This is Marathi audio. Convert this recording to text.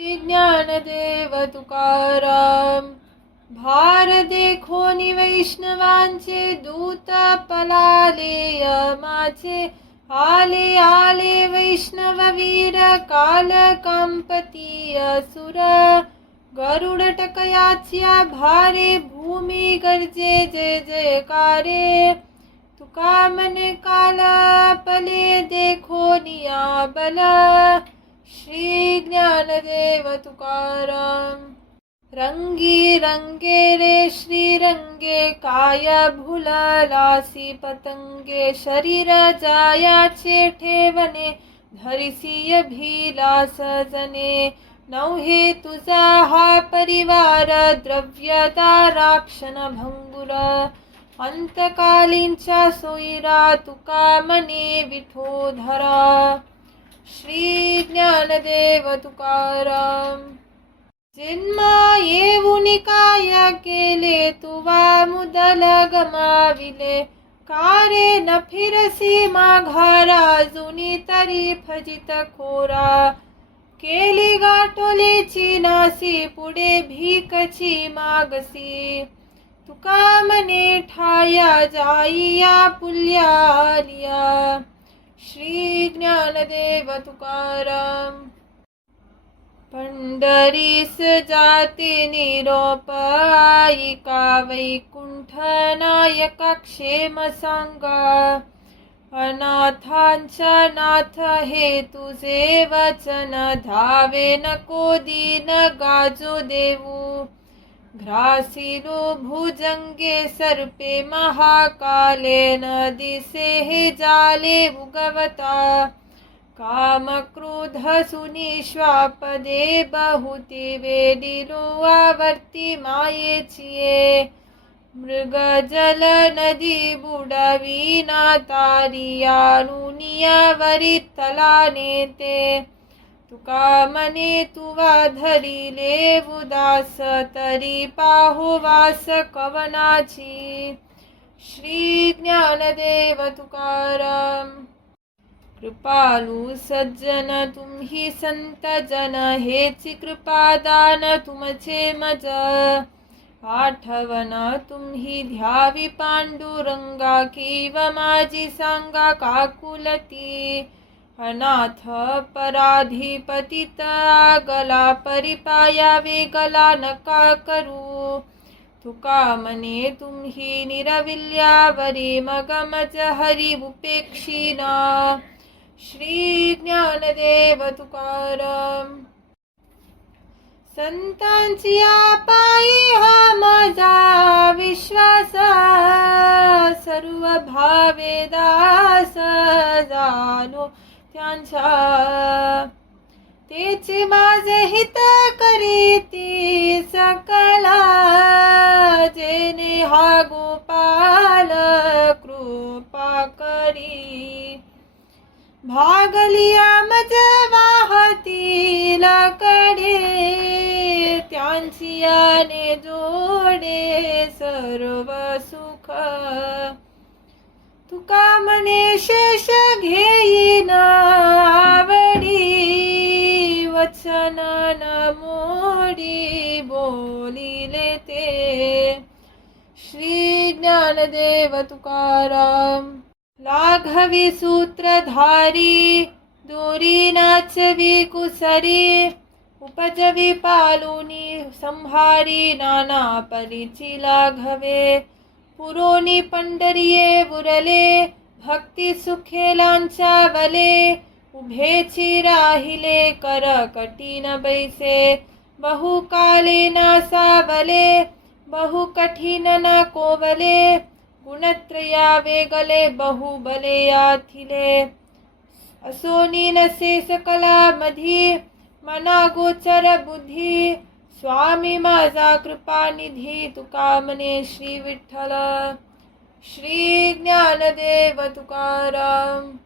श्री ज्ञानदेव तुकाराम. भार देखोनी वैष्णवांचे दूत पलाले यमाचे. आले आले वैष्णव वीर काल कंपती असुर. गरुड टकयाच्या भारे भूमी गर्जे जय जयकारे. तुका मने काल पले देखोनिया बल. श्री ज्ञानदेव तुकाराम. रंगी रंगे रे श्री रंगे काय भुललासी पतंगे. शरीर जायाचे ठेवणे धरिसी भीलास जने. नवहे तुझा हा परिवार द्रव्यता राक्षण भंगुर. अंतकालींच्या सोयीरा तुका मने विठोधरा. श्री ज्ञानदेव तुकाराम. जन्म येऊन काय केले तुवा मुदल गमाविले. कारे न फिरसी माघारा जुनी तरी फजित खोरा. केली गाठोलेची नासी पुढे भीकची मागसी. तुका मने ठाया जाईया पुल्या आलिया. श्री ज्ञानदेव तुकाराम. पंढरीस जाती निरोप आईका वैकुंठ नायका क्षेम सांगा. अनाथांच्या नाथ हे तुझे वचन धावे नको दीन गाजो देऊ. घ्रासिलो भुजंगे सर्पे महाकाले न दिसे हे जाले उगवता. काम क्रोध सुनी श्वापदे बहुते वेदिलो आवर्ती मायेचिये. मृग जल नदी बुडविना तारिया नुनिया वरी तलाने ते. तुका मने तुवा धरिले उदास तरी पाहु वास कवनाची. श्री ज्ञानदेव तुकाराम. कृपालु सज्जन तुम्ही संत जन हेची कृपादान तुमचे मज. आठवण तुम्ही ध्यावी पांडुरंगा किव माझी सांगा काकुलती. अनाथ पराधिपतित आगला परिपाया वेगला नका करू. तुका मने तुम्ही निरविल्यावरी मग मज हरी उपेक्षिना. श्री ज्ञानदेव तुकाराम. संतांची पायी हा माझा विश्वास. सर्व भावे दास झालो त्यांच्या. तेचे माझे हित करीती सकला. जेने हा गोपाल कृपा करी. भागलिया मज वाहतील कडे. त्यांची याने जोडे सर्व सुख. तुका मने शेष घेईन आवडी. वचन न मोडी बोलिले ते. श्री ज्ञानदेव तुकाराम. लाघवी सूत्रधारी दोरी नाचवी कुसरी. उपजवी पालुनी संहारी नाना परीची लाघवे. पुरोनी पंढरीये उरले भक्ती सुखेलांच्या वले. उभेची राहिले कर कठीण बैसे. बहुकाले ना सावले बहु कठीण ना कोवले. गुणत्रया वेगले बहुबले याथिले. असोनी नसे सकला मधी मना गोचर बुद्धी. स्वामी माझा कृपानिधी तुका मने श्री विठ्ठल. श्री ज्ञानदेव तुकाराम.